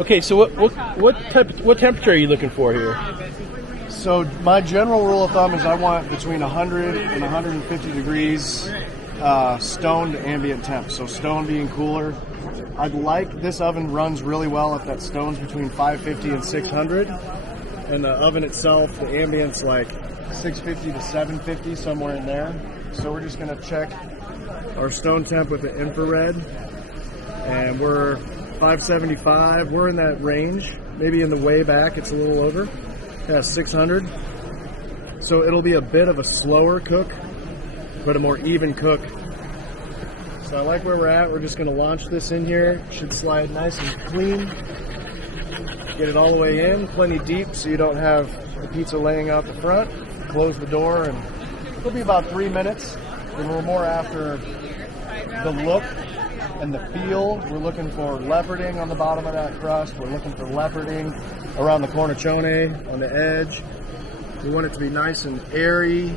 Okay, so what temperature are you looking for here? So my general rule of thumb is I want between 100 and 150 degrees stone to ambient temp. So stone being cooler. I'd like this oven runs really well if that stone's between 550 and 600. And the oven itself, the ambient's like 650 to 750, somewhere in there. So we're just gonna check our stone temp with the infrared. And we're 575, we're in that range. Maybe in the way back, it's a little over. Yeah, 600. So it'll be a bit of a slower cook, but a more even cook. So I like where we're at. We're just gonna launch this in here. Should slide nice and clean. Get it all the way in, plenty deep so you don't have the pizza laying out the front. Close the door, and it'll be about 3 minutes. And we're more after the look and the feel. We're looking for leoparding on the bottom of that crust. We're looking for leoparding around the cornicione on the edge. We want it to be nice and airy.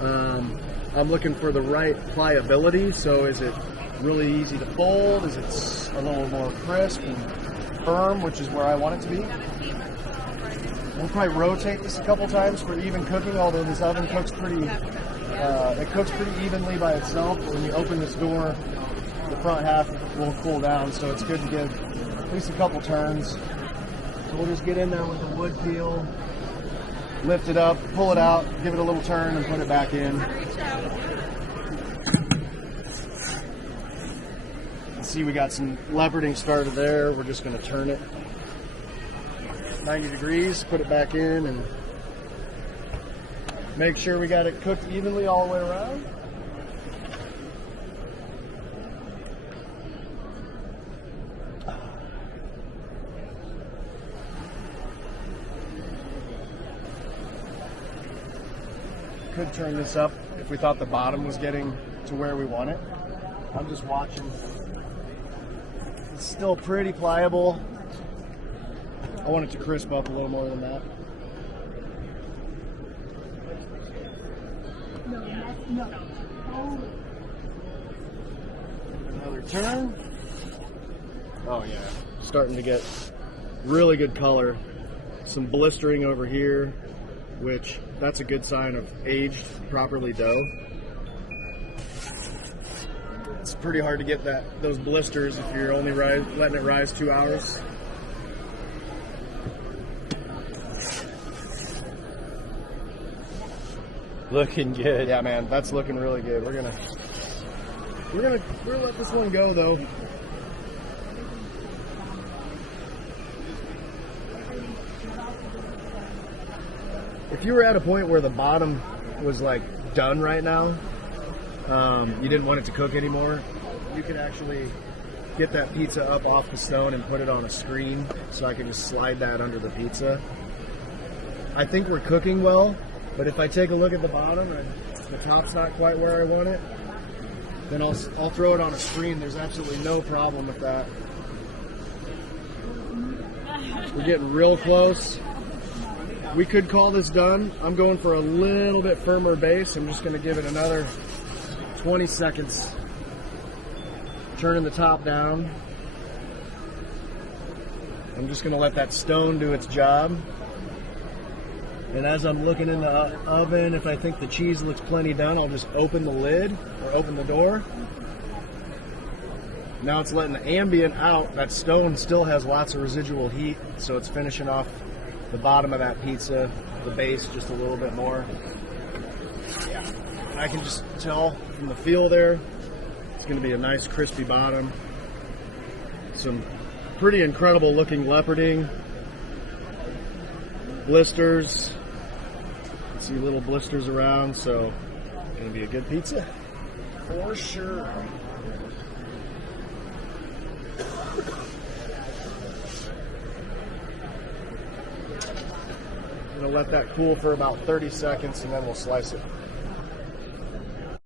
I'm looking for the right pliability. So is it really easy to fold? Is it a little more crisp and firm, which is where I want it to be? We'll probably rotate this a couple times for even cooking, although this oven cooks pretty evenly by itself. But when you open this door, the front half will cool down, so it's good to give at least a couple turns. So we'll just get in there with the wood peel, lift it up, pull it out, give it a little turn, and put it back in. See, we got some leoparding started there. We're just going to turn it 90 degrees, put it back in, and make sure we got it cooked evenly all the way around. Could turn this up if we thought the bottom was getting to where we want it. I'm just watching. It's still pretty pliable. I want it to crisp up a little more than that. Another turn. Oh yeah, starting to get really good color. Some blistering over here, which that's a good sign of aged properly dough. It's pretty hard to get those blisters if you're only letting it rise 2 hours. Looking good. Yeah, man, that's looking really good. We're gonna let this one go though. If you were at a point where the bottom was like done right now, you didn't want it to cook anymore, you could actually get that pizza up off the stone and put it on a screen so I can just slide that under the pizza. I think we're cooking well, but if I take a look at the bottom and the top's not quite where I want it, then I'll throw it on a screen. There's absolutely no problem with that. We're getting real close. We could call this done. I'm going for a little bit firmer base. I'm just going to give it another 20 seconds. Turning the top down. I'm just going to let that stone do its job. And as I'm looking in the oven, if I think the cheese looks plenty done, I'll just open the lid or open the door. Now it's letting the ambient out. That stone still has lots of residual heat, so it's finishing off the bottom of that pizza, the base just a little bit more. Yeah, I can just tell from the feel there, it's going to be a nice crispy bottom. Some pretty incredible looking leoparding. Blisters. See little blisters around, so it's going to be a good pizza. For sure. I'm going to let that cool for about 30 seconds and then we'll slice it.